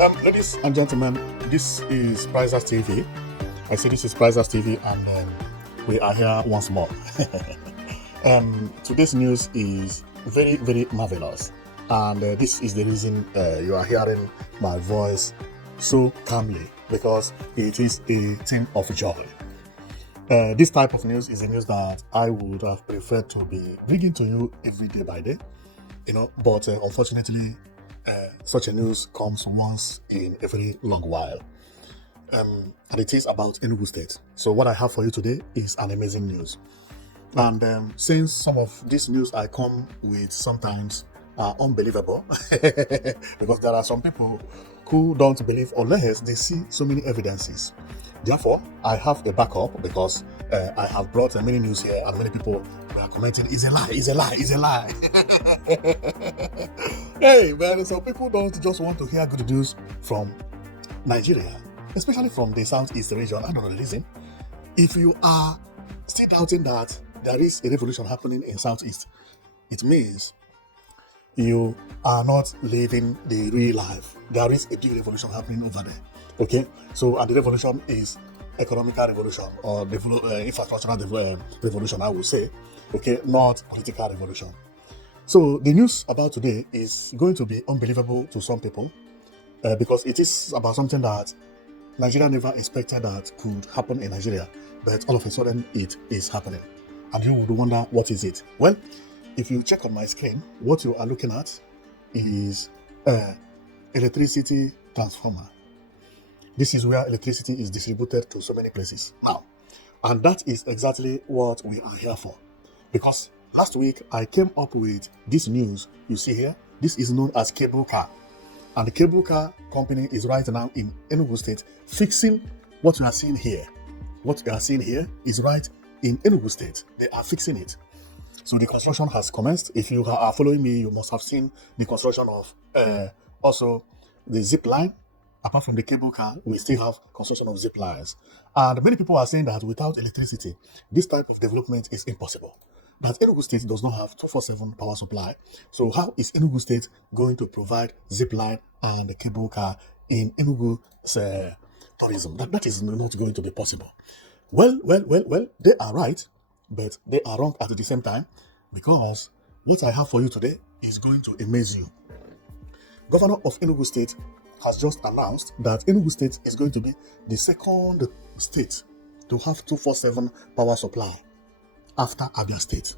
Ladies and gentlemen, this is Prizers TV. I say this is Prizers TV, and we are here once more. Today's news is very, very marvelous, and this is the reason you are hearing my voice so calmly, because it is a thing of joy. This type of news is a news that I would have preferred to be bringing to you every day by day, but unfortunately, such a news comes once in a very long while. And it is about Enugu State. So what I have for you today is an amazing news. And since some of this news I come with sometimes are unbelievable, because there are some people who don't believe unless they see so many evidences. Therefore, I have a backup because I have brought many news here, and many people were commenting, "It's a lie, it's a lie, it's a lie." Hey, man, so people don't just want to hear good news from Nigeria, especially from the Southeast region. I don't know the reason. If you are still doubting that there is a revolution happening in Southeast, it means you are not living the real life. There is a big revolution happening over there. Okay, so and the revolution is economical revolution or infrastructural revolution, I would say. Okay, not political revolution. So the news about today is going to be unbelievable to some people because it is about something that Nigeria never expected that could happen in Nigeria, but all of a sudden it is happening. And you would wonder, what is it? Well, if you check on my screen, what you are looking at is electricity transformer. This is where electricity is distributed to so many places. Now, and that is exactly what we are here for. Because last week I came up with this news you see here. This is known as cable car. And the cable car company is right now in Enugu State fixing what you are seeing here. What you are seeing here is right in Enugu State. They are fixing it. So the construction has commenced. If you are following me, you must have seen the construction of also the zip line. Apart from the cable car, we still have construction of zip lines. And many people are saying that without electricity, this type of development is impossible. But Enugu State does not have 24/7 power supply. So how is Enugu State going to provide zip line and the cable car in Enugu's tourism? That is not going to be possible. Well, they are right, but they are wrong at the same time, because what I have for you today is going to amaze you. Governor of Enugu State has just announced that Enugu State is going to be the second state to have 24/7 power supply after Abia State.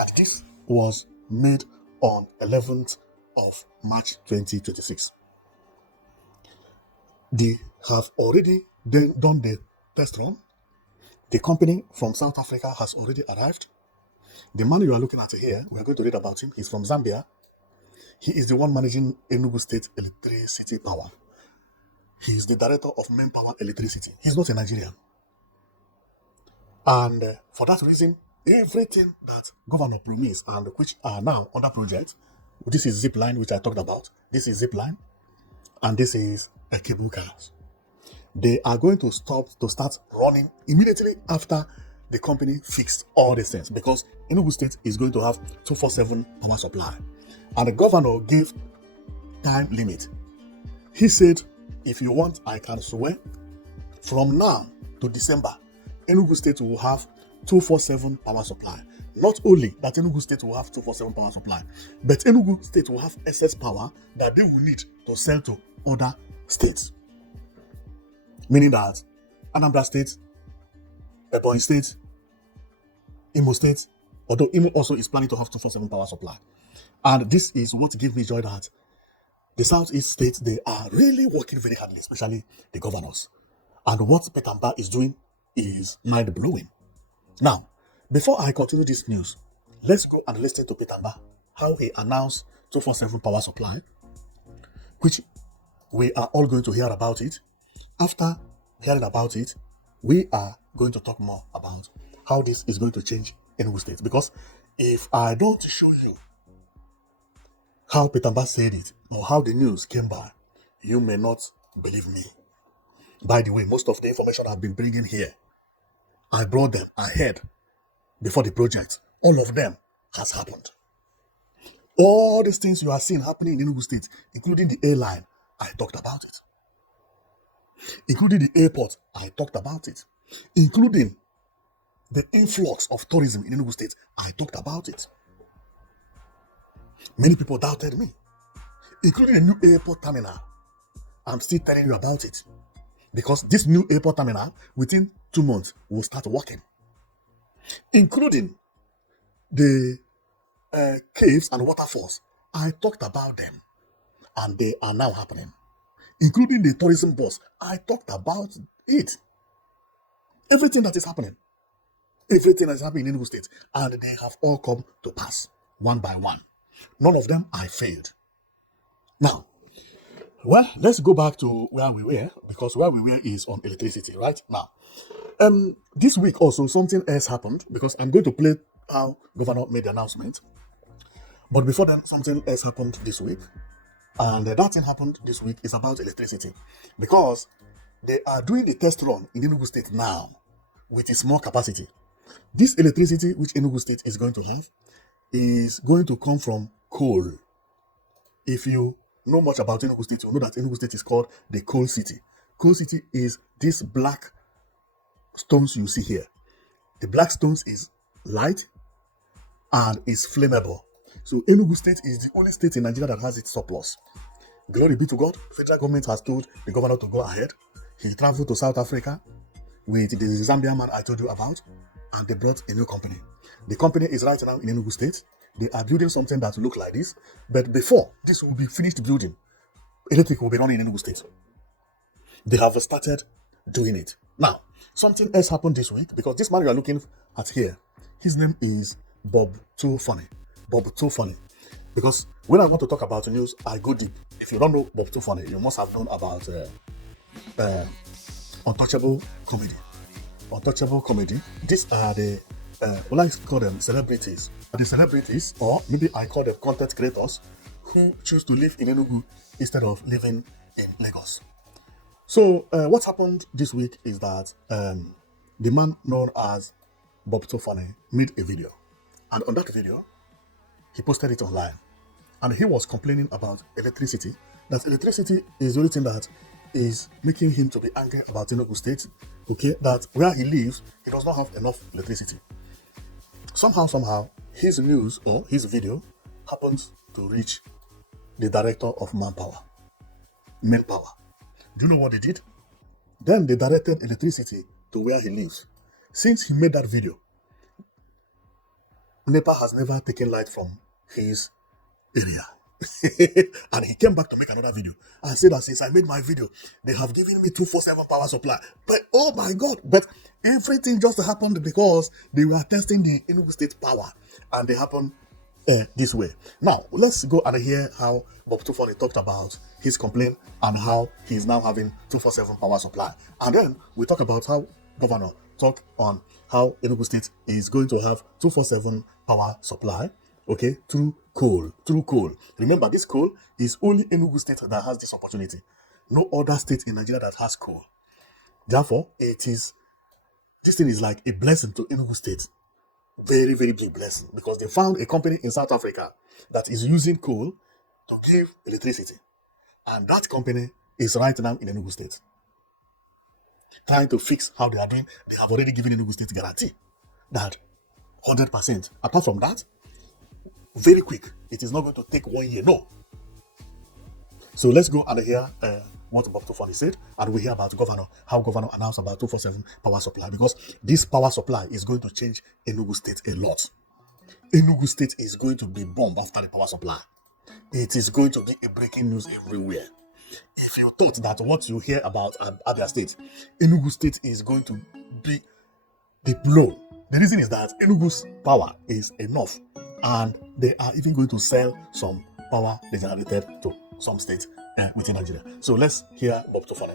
And this was made on 11th of March 2026. They have already done the test run. The company from South Africa has already arrived. The man you are looking at here, we are going to read about him. He's from Zambia. He is the one managing Enugu State Electricity Power. He is the director of Main Power Electricity. He's not a Nigerian. And for that reason, everything that governor promised and which are now under project, this is zip line, which I talked about. This is zip line, and this is a cable car. They are going to start running immediately after the company fixed all these things, because Enugu State is going to have 24/7 power supply. And the governor gave time limit. He said, if you want, I can swear from now to December, Enugu State will have 24/7 power supply. Not only that Enugu State will have 24/7 power supply, but Enugu State will have excess power that they will need to sell to other states. Meaning that Anambra State, Ebonyi State, Imo State, although Imo also is planning to have 24/7 power supply. And this is what gives me joy, that the Southeast states, they are really working very hardly, especially the governors. And what Peter Mbah is doing is mind-blowing. Now, before I continue this news, let's go and listen to Peter Mbah, how he announced 24/7 power supply, which we are all going to hear about it. After hearing about it, we are going to talk more about how this is going to change Enugu State. Because if I don't show you how Peter Mbah said it, or how the news came by, you may not believe me. By the way, most of the information I've been bringing here, I brought them ahead before the project. All of them has happened. All these things you are seeing happening in Enugu State, including the airline, I talked about it. Including the airport, I talked about it. Including the influx of tourism in Enugu State, I talked about it. Many people doubted me. Including a new airport terminal, I'm still telling you about it. Because this new airport terminal, within 2 months, will start working. Including the caves and waterfalls, I talked about them. And they are now happening. Including the tourism bus, I talked about it. Everything that is happening. Everything that is happening in Enugu State. And they have all come to pass, one by one. None of them I failed. Now, well, let's go back to where we were, because where we were is on electricity, right? Now, this week also, something else happened, because I'm going to play how Governor made the announcement. But before then, something else happened this week. And that thing happened this week is about electricity. Because they are doing a test run in Enugu State now with a small capacity. This electricity which Enugu State is going to have is going to come from coal. If you know much about Enugu State, you know that Enugu State is called the Coal City. Coal City is these black stones you see here. The black stones is light and is flammable. So Enugu State is the only state in Nigeria that has its surplus. Glory be to God. Federal government has told the governor to go ahead. He traveled to South Africa with the Zambian man I told you about, and they brought a new company. The company is right now in Enugu State. They are building something that will look like this, but before this will be finished building, electric will be running in Enugu State. They have started doing it. Now, something else happened this week, because this man you are looking at here, his name is Bob Too Funny. Bob Too Funny. Because when I want to talk about news, I go deep. If you don't know Bob Too Funny, you must have known about Untouchable Comedy. Untouchable Comedy. These are the what I call them celebrities. The celebrities, or maybe I call them content creators, who choose to live in Enugu instead of living in Lagos. So what happened this week is that the man known as Bob Too Funny made a video, and on that video he posted it online, and he was complaining about electricity. That electricity is the only thing that is making him to be angry about Enugu State. Okay, that where he lives, he does not have enough electricity. Somehow, his news or his video happens to reach the director of manpower. Do you know what they did? Then they directed electricity to where he lives. Since he made that video, NEPA has never taken light from his area. And he came back to make another video and said that since I made my video, they have given me 247 power supply. But oh my God, but everything just happened because they were testing the Enugu State power, and they happened this way. Now, let's go and hear how Bob Too Funny talked about his complaint and how he's now having 247 power supply. And then we talk about how Governor talked on how Enugu State is going to have 247 power supply, okay, through coal. Remember, this coal is only Enugu State that has this opportunity. No other state in Nigeria that has coal. Therefore, this thing is like a blessing to Enugu State. Very, very big blessing, because they found a company in South Africa that is using coal to give electricity. And that company is right now in Enugu State, trying to fix how they are doing. They have already given Enugu State guarantee that 100%. Apart from that, very quick. It is not going to take 1 year. No. So let's go and hear what Bob Too Funny said, and we hear about how Governor announced about 247 power supply, because this power supply is going to change Enugu State a lot. Enugu State is going to be bombed after the power supply. It is going to be a breaking news everywhere. If you thought that what you hear about Abia State, Enugu State is going to be the blow. The reason is that Enugu's power is enough, and they are even going to sell some power they generated to some states within Nigeria. So let's hear Bob Too Funny.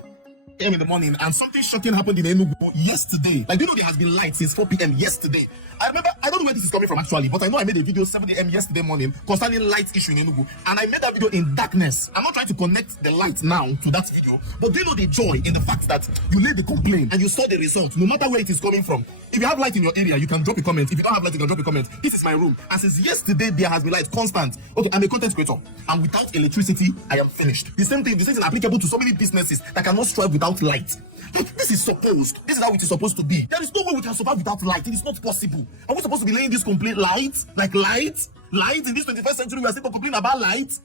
In the morning, and something shocking happened in Enugu yesterday. Like, you know, there has been light since 4 p.m. yesterday. I remember, I don't know where this is coming from actually, but I know I made a video 7 a.m. yesterday morning concerning light issue in Enugu, and I made that video in darkness. I'm not trying to connect the light now to that video, but do you know the joy in the fact that you laid the complaint and you saw the result, no matter where it is coming from? If you have light in your area, you can drop a comment. If you don't have light, you can drop a comment. This is my room. And since yesterday, there has been light constant. Okay, I'm a content creator. And without electricity, I am finished. The same thing is applicable to so many businesses that cannot strive without light. Look, this is how it is supposed to be. There is no way we can survive without light. It is not possible. Are we supposed to be laying this complete light? Like light in this 21st century, we are still complaining about light?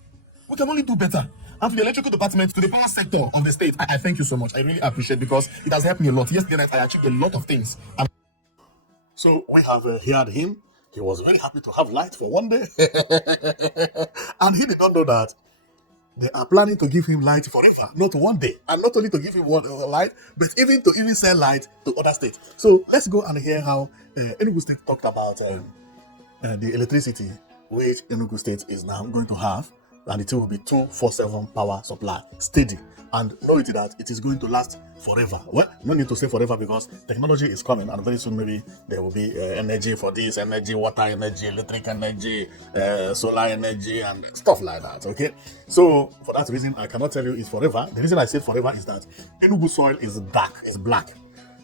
We can only do better. And to the electrical department, to the power sector of the state, I thank you so much. I really appreciate, because it has helped me a lot. Yesterday night, I achieved a lot of things. So we have heard him. He was very happy to have light for one day. And he did not know that they are planning to give him light forever, not one day. And not only to give him one light, but even to sell light to other states. So let's go and hear how Enugu State talked about the electricity which Enugu State is now going to have. And it will be 24/7 power supply, steady. And know it that it is going to last forever. Well, no need to say forever, because technology is coming, and very soon maybe there will be energy for this, energy, water energy, electric energy, solar energy, and stuff like that. Okay, so for that reason, I cannot tell you it's forever. The reason I say forever is that Enugu soil is dark, it's black.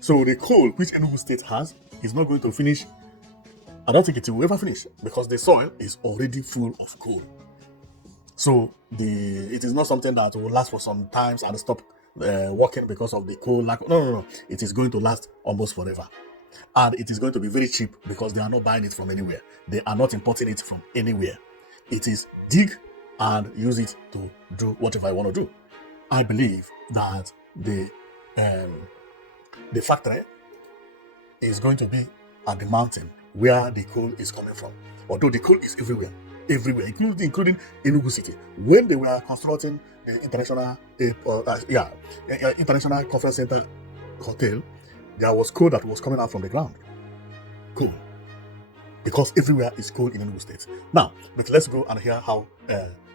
So the coal which Enugu State has is not going to finish. I don't think it will ever finish, because the soil is already full of coal. So it is not something that will last for some times and stop working because of the coal lack. No. It is going to last almost forever. And it is going to be very cheap, because they are not buying it from anywhere. They are not importing it from anywhere. It is dig and use it to do whatever I want to do. I believe that the factory is going to be at the mountain where the coal is coming from. Although the coal is everywhere, including Enugu City. When they were constructing the International Conference Center Hotel, there was coal that was coming out from the ground. Coal. Because everywhere is coal in Enugu State. Now, but let's go and hear how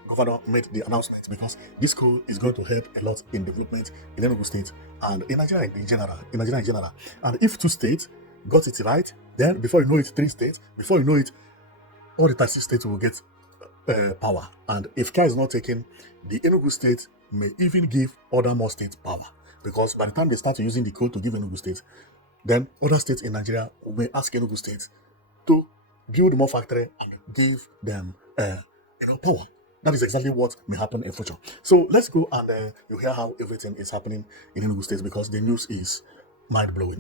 Governor made the announcement, because this coal is going to help a lot in development in Enugu State and in Nigeria in general. And if 2 states got it right, then before you know it, 3 states, before you know it, all the 36 states will get power. And if care is not taken, the Enugu State may even give other more states power. Because by the time they start using the coal to give Enugu State, then other states in Nigeria will ask Enugu State to build more factory and give them power. That is exactly what may happen in future. So let's go and you hear how everything is happening in Enugu State, because the news is mind-blowing.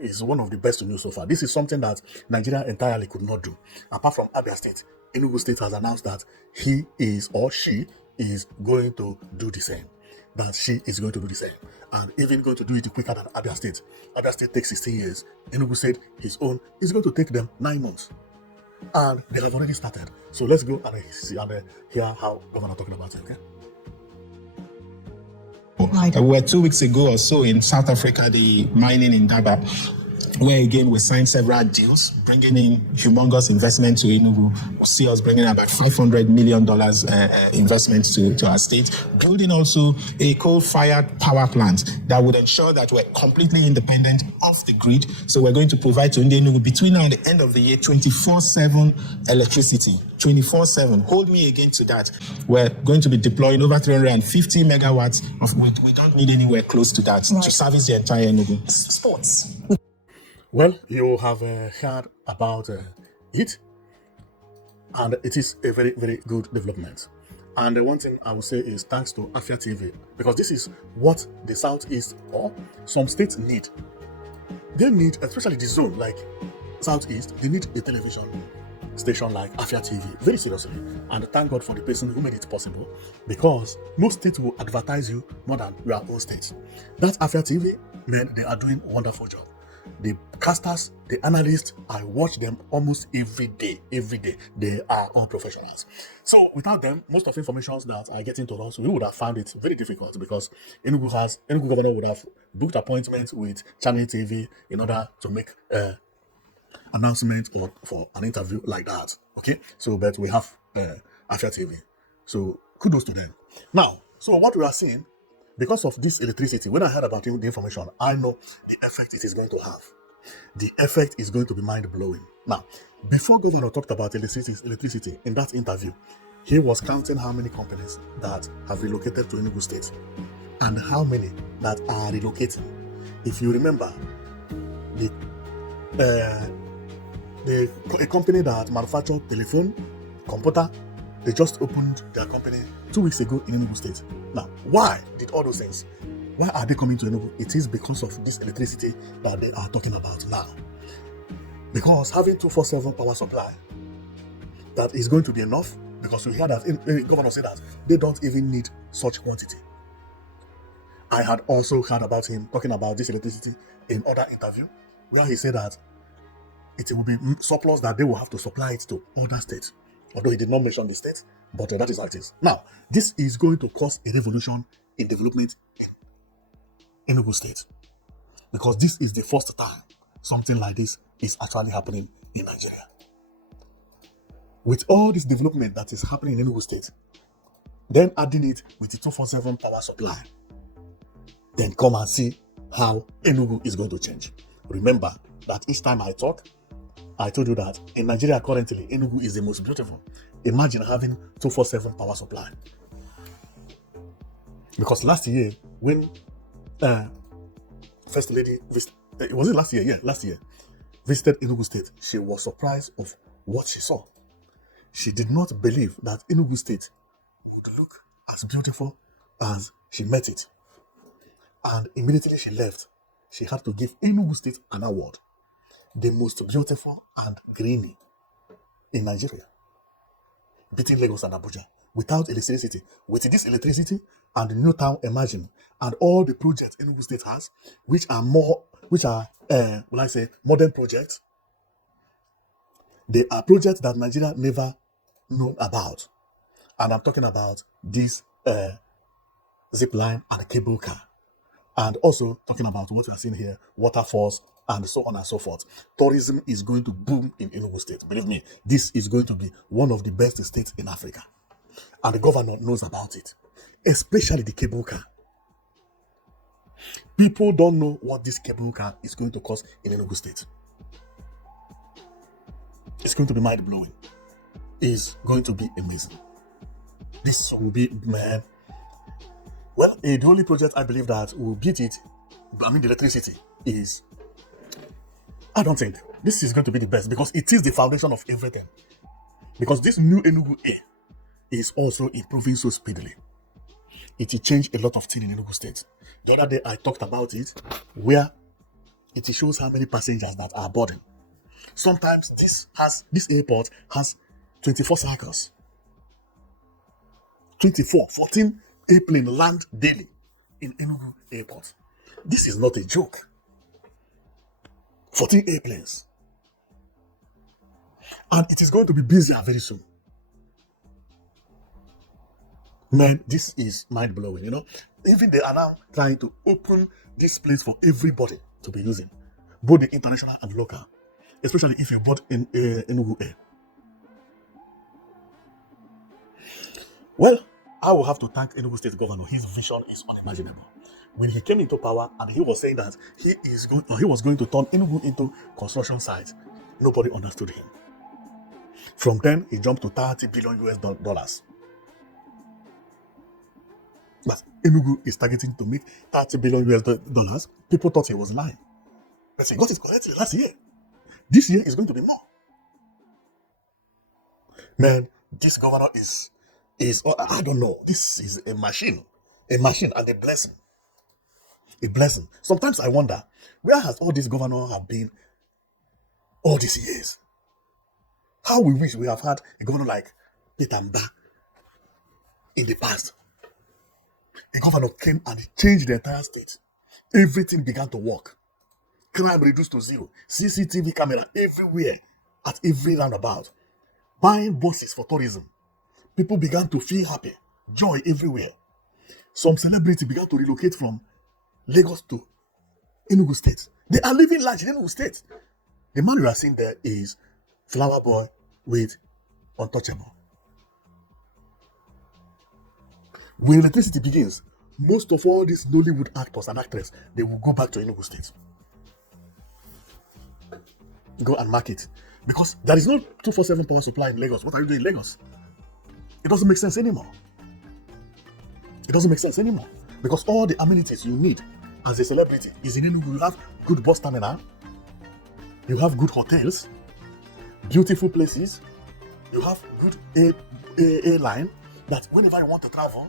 It's one of the best news so far. This is something that Nigeria entirely could not do. Apart from Abia State, Enugu State has announced that he is or she is going to do the same. And even going to do it quicker than Abia State. Abia State takes 16 years. Enugu State, his own, is going to take them 9 months. And they have already started. So let's go and see and hear how Governor talking about it, okay? We were 2 weeks ago or so in South Africa, the mining in Daba, where again we signed several deals, bringing in humongous investment to Enugu. We see us bringing about $500 million investment to our state, building also a coal-fired power plant that would ensure that we're completely independent off the grid. So we're going to provide to Enugu between now and the end of the year 24/7 electricity. 24/7. Hold me again to that. We're going to be deploying over 350 megawatts of what we don't need anywhere close to that to service the entire Enugu. Sports. Well, you have heard about it, and it is a very, very good development. And the one thing I would say is thanks to Afia TV, because this is what the Southeast or some states need. They need, especially the zone like Southeast, they need a television station like Afia TV, very seriously. And thank God for the person who made it possible, because most states will advertise you more than your own state. That Afia TV, man, they are doing a wonderful job. The casters, the analysts, I watch them almost every day. They are all professionals. So without them, most of the information that are getting to us, we would have found it very difficult, because Enugu governor would have booked appointments with Channel TV in order to make announcement or for an interview like that. Okay, so but we have Afia TV. So kudos to them. Now, so what we are seeing, because of this electricity, when I heard about the information, I know the effect it is going to have. The effect is going to be mind-blowing. Now, before Governor talked about electricity in that interview, he was counting how many companies that have relocated to Enugu State and how many that are relocating. If you remember, the a company that manufactured telephone, computer, they just opened their company 2 weeks ago in Enugu State. Now, why did all those things? Why are they coming to Enugu? It is because of this electricity that they are talking about now. Because having 24/7 power supply, that is going to be enough, because we heard that the governor said that they don't even need such quantity. I had also heard about him talking about this electricity in other interview, where he said that it will be surplus that they will have to supply it to other states. Although he did not mention the state, but that is how it is. Now, this is going to cause a revolution in development in Enugu State, because this is the first time something like this is actually happening in Nigeria. With all this development that is happening in Enugu State, then adding it with the 24/7 power supply, then come and see how Enugu is going to change. Remember that each time I talk, I told you that in Nigeria currently, Enugu is the most beautiful. Imagine having 24/7 power supply. Because last year, when First Lady visited, was it last year? Yeah, last year, visited Enugu State, she was surprised of what she saw. She did not believe that Enugu State would look as beautiful as she met it. And immediately she left, she had to give Enugu State an award, the most beautiful and greeny in Nigeria, beating Lagos and Abuja. Without electricity, with this electricity and the new town emerging, and all the projects Enugu State has, which are modern projects. They are projects that Nigeria never known about, and I'm talking about this zip line and cable car, and also talking about what we are seeing here, waterfalls, and so on and so forth. Tourism is going to boom in Enugu State. Believe me, this is going to be one of the best states in Africa. And the governor knows about it, especially the cable car. People don't know what this cable car is going to cost in Enugu State. It's going to be mind-blowing. It's going to be amazing. This will be, man. Well, the only project I believe that will beat it, the electricity, is, I don't think this is going to be the best, because it is the foundation of everything. Because this new Enugu Air is also improving so speedily. It will change a lot of things in Enugu State. The other day I talked about it, where it shows how many passengers that are boarding. Sometimes this airport has 24 cycles. 14 airplanes land daily in Enugu Airport. This is not a joke. 14 airplanes. And it is going to be busier very soon. Man, this is mind-blowing, Even they are now trying to open this place for everybody to be using, both the international and local, especially if you board in Enugu Air. Well, I will have to thank Enugu State Governor. His vision is unimaginable. When he came into power and he was saying that he was going to turn Enugu into construction site, nobody understood him. From then, he jumped to $30 billion. But Enugu is targeting to make $30 billion. People thought he was lying. But he got it correctly last year. This year is going to be more. Man, this governor is I don't know. This is a machine and a blessing. A blessing. Sometimes I wonder, where has all these governors have been all these years? How we wish we have had a governor like Mbah in the past. A governor came and changed the entire state. Everything began to work. Crime reduced to zero. CCTV camera everywhere, at every roundabout. Buying buses for tourism. People began to feel happy. Joy everywhere. Some celebrity began to relocate from Lagos to Enugu State. They are living large in Enugu State. The man we are seeing there is Flower Boy with Untouchable. When electricity begins, most of all these Nollywood actors and actresses, they will go back to Enugu State. Go and market. Because there is no 24/7 power supply in Lagos. What are you doing in Lagos? It doesn't make sense anymore. Because all the amenities you need as a celebrity is in Enugu. You have good bus terminal. You have good hotels, beautiful places. You have good airline that whenever you want to travel,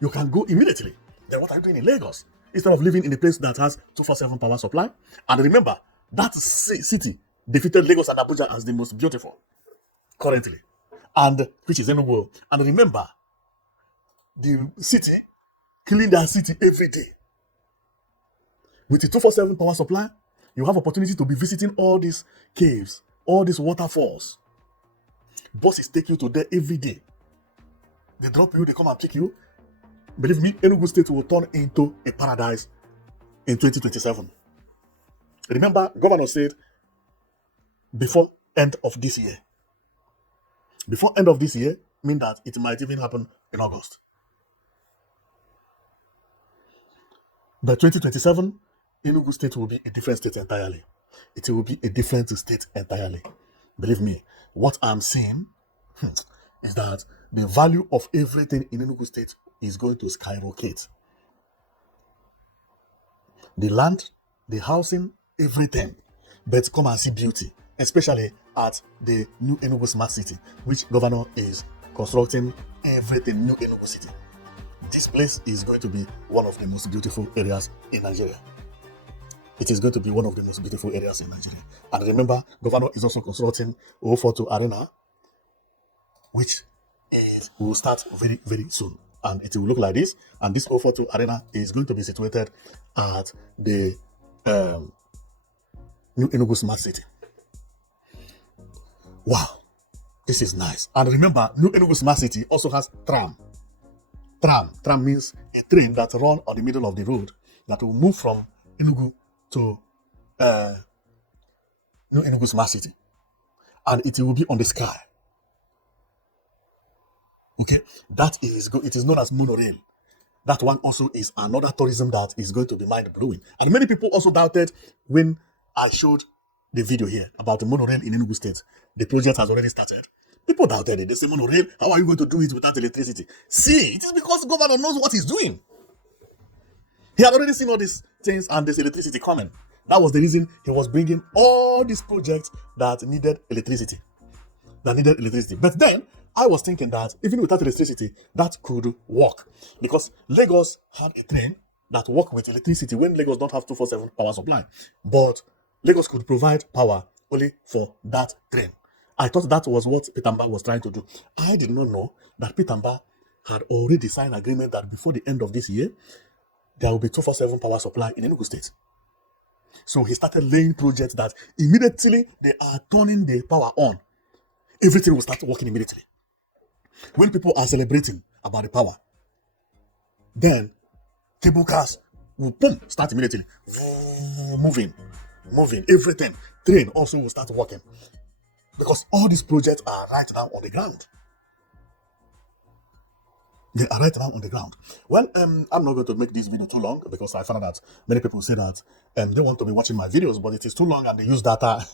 you can go immediately. Then what are you doing in Lagos? Instead of living in a place that has 247 power supply. And remember, that city defeated Lagos and Abuja as the most beautiful currently, and which is Enugu. And remember, the city killing their city every day. With the 247 power supply, you have opportunity to be visiting all these caves, all these waterfalls. Buses take you to there every day. They drop you, they come and pick you. Believe me, Enugu State will turn into a paradise in 2027. Remember, governor said before end of this year. Before end of this year mean that it might even happen in August. By 2027, Enugu State will be a different state entirely. It will be a different state entirely. Believe me, what I'm seeing is that the value of everything in Enugu State is going to skyrocket. The land, the housing, everything. But come and see beauty, especially at the new Enugu Smart City, which governor is constructing everything new Enugu City. This place is going to be one of the most beautiful areas in Nigeria. It is going to be one of the most beautiful areas in Nigeria. And remember, governor is also constructing 042 Arena, which will start very, very soon. And it will look like this. And this 042 Arena is going to be situated at the new Enugu Smart City. Wow, this is nice. And remember, new Enugu Smart City also has tram. Tram means a train that runs on the middle of the road that will move from Enugu to new Enugu Smart City. And it will be on the sky. Okay, that is good. It is known as monorail. That one also is another tourism that is going to be mind-blowing. And many people also doubted when I showed the video here about the monorail in Enugu State. The project has already started. People doubted it. They say, monorail, how are you going to do it without electricity? See, it is because the governor knows what he's doing. He had already seen all these things and there's electricity coming. That was the reason he was bringing all these projects that needed electricity. But then, I was thinking that even without electricity, that could work. Because Lagos had a train that worked with electricity when Lagos don't have 247 power supply. But Lagos could provide power only for that train. I thought that was what Peter Mbah was trying to do. I did not know that Peter Mbah had already signed an agreement that before the end of this year, there will be 247 power supply in Enugu State. So he started laying projects that immediately they are turning the power on. Everything will start working immediately. When people are celebrating about the power, then cable cars will start immediately. Moving. Everything. Train also will start working. Because all these projects are right now on the ground. They are right now on the ground. Well, I'm not going to make this video too long because I found out that many people say that they want to be watching my videos, but it is too long and they use data.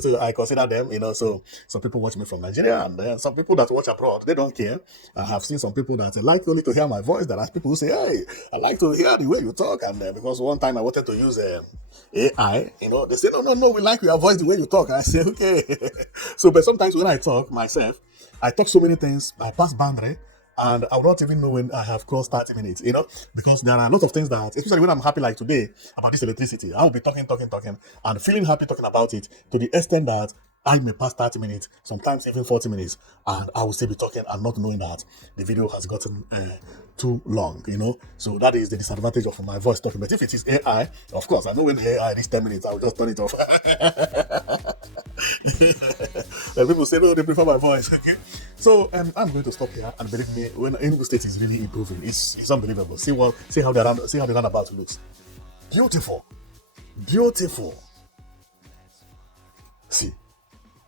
So I consider them, so some people watch me from Nigeria and then some people that watch abroad, they don't care. I have seen some people that like only to hear my voice. There are people who say, hey, I like to hear the way you talk. And because one time I wanted to use AI, they say, no, we like your voice, the way you talk. I say, okay. So, but sometimes when I talk myself, I talk so many things, I pass boundary, and I will not even know when I have crossed 30 minutes, because there are a lot of things that, especially when I'm happy like today about this electricity, I will be talking, and feeling happy talking about it to the extent that I may pass 30 minutes, sometimes even 40 minutes, and I will still be talking and not knowing that the video has gotten too long, So that is the disadvantage of my voice talking. But if it is AI, of course, I know when AI reaches 10 minutes, I'll just turn it off. And people say, no, they prefer my voice, okay? So I'm going to stop here, and believe me, when Enugu State is really improving, it's unbelievable. See how the roundabout looks. Beautiful. See,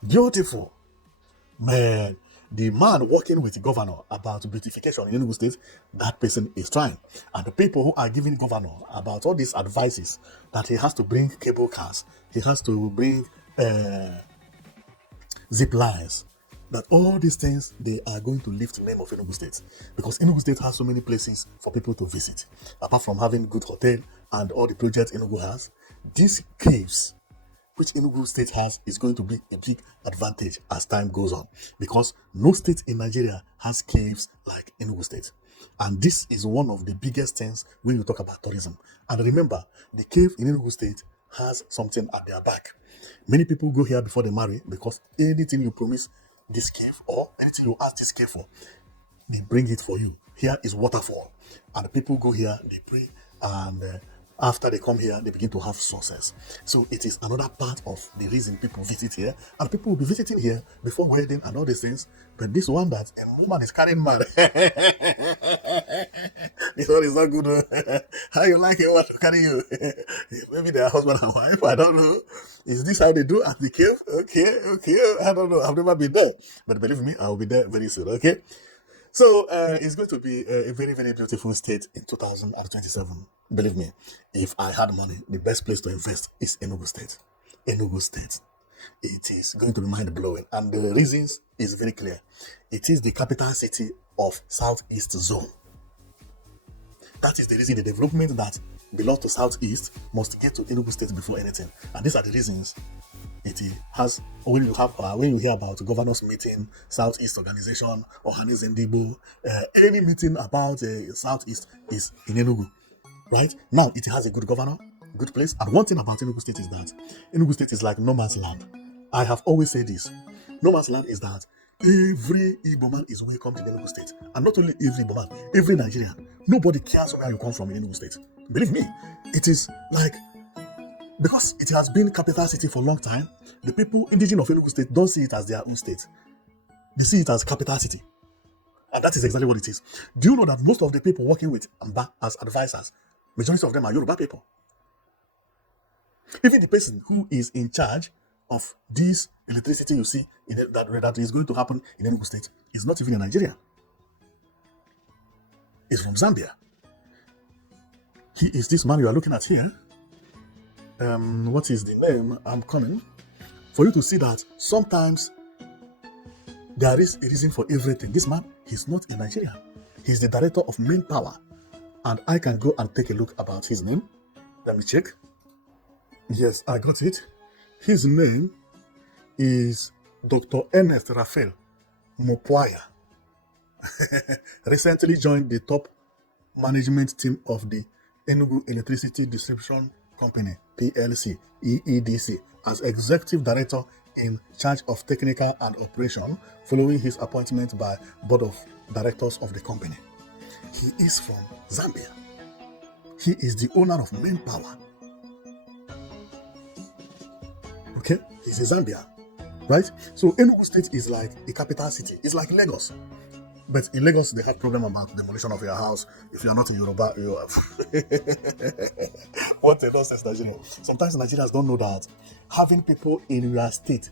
beautiful. Man, the man working with the governor about beautification in Enugu State, that person is trying. And the people who are giving governor about all these advices that he has to bring cable cars, he has to bring zip lines, that all these things, they are going to lift the name of Enugu State. Because Enugu State has so many places for people to visit. Apart from having good hotel and all the projects Enugu has, these caves which Enugu state has is going to be a big advantage as time goes on, because no state in Nigeria has caves like Enugu state. And this is one of the biggest things when you talk about tourism. And remember, the cave in Enugu state has something at their back. Many people go here before they marry because anything you promise this cave or anything you ask this cave for, they bring it for you. Here is waterfall, and the people go here, they pray, and after they come here, they begin to have success. So it is another part of the reason people visit here, and people will be visiting here before wedding and all these things. But this one that a woman is carrying man, this one is not good. How you like a woman to carry you? Maybe they are husband and wife. I don't know. Is this how they do at the cave? Okay. I don't know. I've never been there, but believe me, I will be there very soon. Okay. So it's going to be a very, very beautiful state in 2027. Believe me, if I had money, the best place to invest is Enugu State. Enugu State. It is going to be mind-blowing. And the reasons is very clear. It is the capital city of Southeast Zone. That is the reason the development that belongs to Southeast must get to Enugu State before anything. And these are the reasons it has. When you hear about governors meeting, Southeast organization, or Hanis Ndibo, any meeting about Southeast is in Enugu, right? Now it has a good governor, good place. And one thing about Enugu State is that Enugu State is like no man's land. I have always said this. No man's land is that every Igbo man is welcome to Enugu State, and not only every Igbo man, every Nigerian. Nobody cares where you come from in Enugu State. Believe me, it is like, because it has been capital city for a long time, the people indigenous of Enugu State don't see it as their own state. They see it as capital city. And that is exactly what it is. Do you know that most of the people working with Mbah as advisors, majority of them are Yoruba people? Even the person who is in charge of this electricity you see that is going to happen in Enugu State is not even in Nigeria. He's from Zambia. He is this man you are looking at here. What is the name? I'm coming. For you to see that sometimes there is a reason for everything. This man, he's not in Nigeria. He's the director of manpower. And I can go and take a look about his name. Let me check. Yes, I got it. His name is Dr. Ernest Raphael Mokwaya. Recently joined the top management team of the Enugu Electricity Distribution Company, PLC, EEDC, as Executive Director in charge of technical and operation, following his appointment by Board of Directors of the company. He is from Zambia. He is the owner of Manpower. Okay, he's in Zambia, right? So Enugu State is like a capital city. It's like Lagos. But in Lagos, they have problem about demolition of your house. If you're not in Yoruba, you have... What a nonsense, Nigeria. Sometimes Nigerians don't know that having people in your state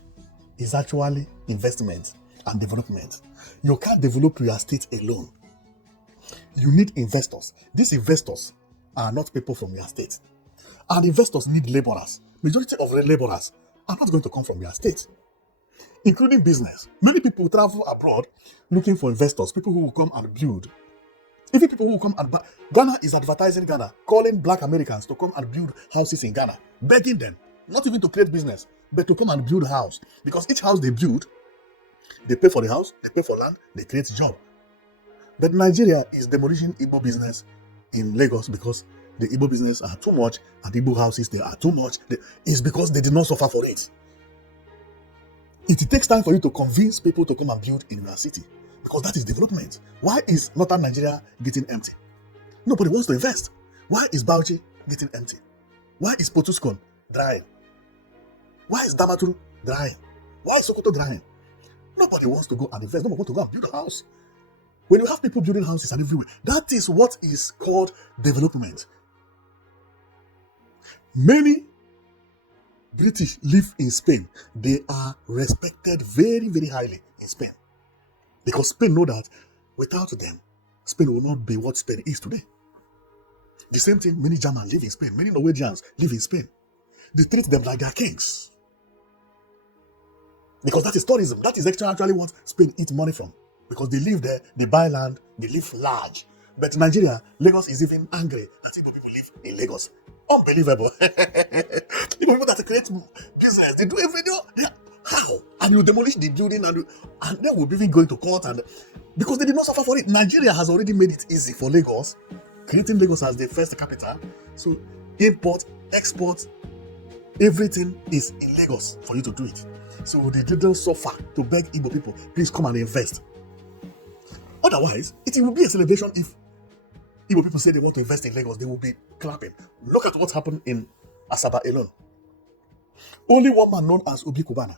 is actually investment and development. You can't develop your state alone. You need investors. These investors are not people from your state. And investors need laborers. Majority of the laborers are not going to come from your state, including business. Many people travel abroad looking for investors, people who will come and build. Even people who will come and buy. Ghana is advertising Ghana, calling black Americans to come and build houses in Ghana, begging them, not even to create business, but to come and build a house. Because each house they build, they pay for the house, they pay for land, they create job. But Nigeria is demolishing Igbo business in Lagos because the Igbo business are too much and Igbo houses, they are too much. It's because they did not suffer for it. It takes time for you to convince people to come and build in your city, because that is development. Why is northern Nigeria getting empty? Nobody wants to invest. Why is Bauchi getting empty? Why is Potuscon drying? Why is Damaturu drying? Why is Sokoto drying? Nobody wants to go and invest. Nobody wants to go and build a house. When you have people building houses and everywhere, that is what is called development. Many British live in Spain. They are respected very, very highly in Spain. Because Spain know that without them, Spain will not be what Spain is today. The same thing, many Germans live in Spain. Many Norwegians live in Spain. They treat them like their kings. Because that is tourism. That is actually what Spain eats money from. Because they live there, they buy land, they live large. But Nigeria, Lagos is even angry that Igbo people live in Lagos. Unbelievable. Even people that create business, they do a video. How? And you demolish the building, and then we'll be even going to court, and because they did not suffer for it. Nigeria has already made it easy for Lagos, creating Lagos as the first capital. So import, export, everything is in Lagos for you to do it. So they didn't suffer to beg Igbo people, please come and invest. Otherwise, it will be a celebration if Igbo people say they want to invest in Lagos, they will be clapping. Look at what happened in Asaba alone. Only one man known as Obi Kubana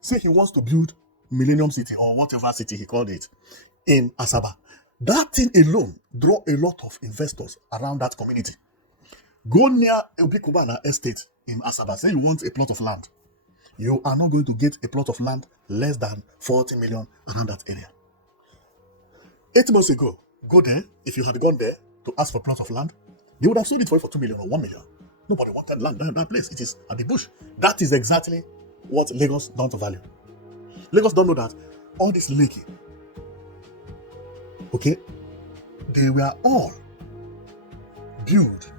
say he wants to build Millennium City or whatever city he called it in Asaba. That thing alone draw a lot of investors around that community. Go near Obi Kubana estate in Asaba. Say you want a plot of land. You are not going to get a plot of land less than 40 million around that area. 8 months ago, go there. If you had gone there to ask for a plot of land, they would have sold it for you for 2 million or 1 million. Nobody wanted land in that place. It is at the bush. That is exactly what Lagos don't value. Lagos don't know that all this Lekki, okay, they were all built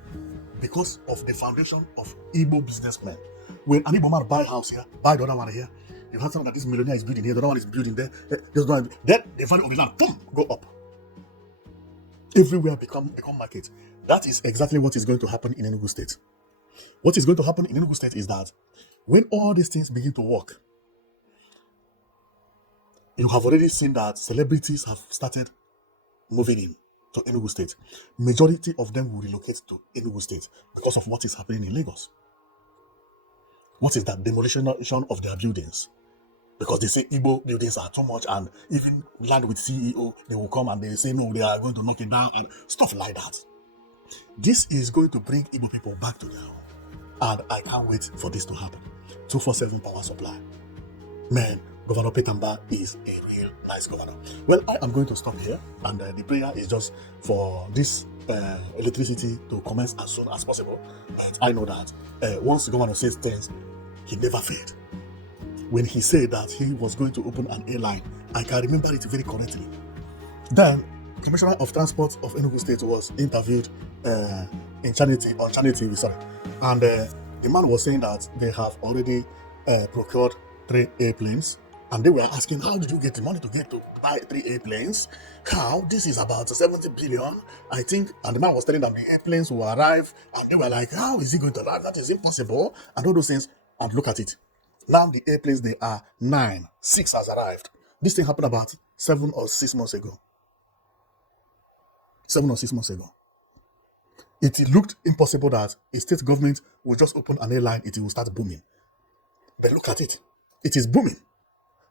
because of the foundation of Igbo businessmen. When an Igbo man buy a house here, buy the other one here, you have something that this millionaire is building here, the other one is building there, then the value of the land, boom, go up. Everywhere become market. That is exactly what is going to happen in Enugu State. What is going to happen in Enugu State is that when all these things begin to work, you have already seen that celebrities have started moving in to Enugu State. Majority of them will relocate to Enugu State because of what is happening in Lagos. What is that? Demolition of their buildings. Because they say Igbo buildings are too much, and even land with CEO, they will come and they say no, they are going to knock it down and stuff like that. This is going to bring Igbo people back to their home. And I can't wait for this to happen. 247 power supply. Man, Governor Mbah is a real nice governor. Well, I am going to stop here, and the prayer is just for this electricity to commence as soon as possible. And I know that once the governor says things, he never failed. When he said that he was going to open an airline, I can remember it very correctly. Then, Commissioner of Transport of Enugu State was interviewed on Channel TV, sorry. And the man was saying that they have already procured 3 airplanes. And they were asking, how did you get the money to buy 3 airplanes? How? This is about 70 billion, I think. And the man was telling them the airplanes will arrive. And they were like, how is he going to arrive? That is impossible. And all those things. And look at it. Now the airplanes, they are 9. 6 has arrived. This thing happened about 7 or 6 months ago. 7 or 6 months ago. It looked impossible that a state government will just open an airline, it will start booming. But look at it. It is booming.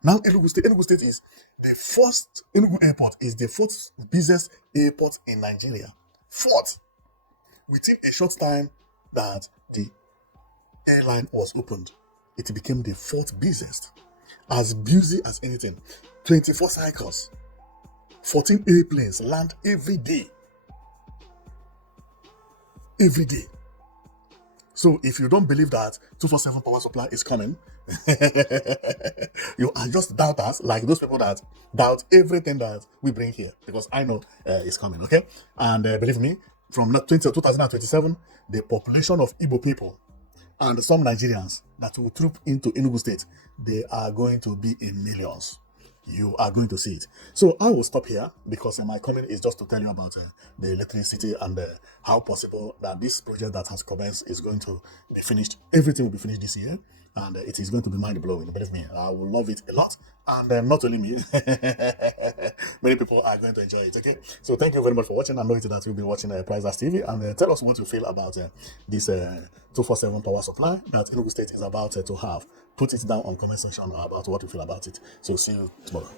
Now Enugu State is the first, Enugu Airport is the 4th busiest airport in Nigeria. 4th. Within a short time that the airline was opened, it became the 4th busiest. As busy as anything. 24 cycles. 14 airplanes land every day. Every day. So if you don't believe that 247 power supply is coming, you are just doubters, like those people that doubt everything that we bring here, because I know it's coming, okay? And believe me, from 2027, the population of Igbo people and some Nigerians that will troop into Enugu State, they are going to be in millions. You are going to see it. So I will stop here because my comment is just to tell you about the electricity and how possible that this project that has commenced is going to be finished. Everything will be finished this year, and it is going to be mind-blowing. Believe me, I will love it a lot. And not only me, many people are going to enjoy it. Okay, so thank you very much for watching. I know that you'll be watching Prizers TV, and tell us what you feel about this 247 power supply that Enugu State is about to have. Put it down on comment section about what you feel about it. So see you tomorrow.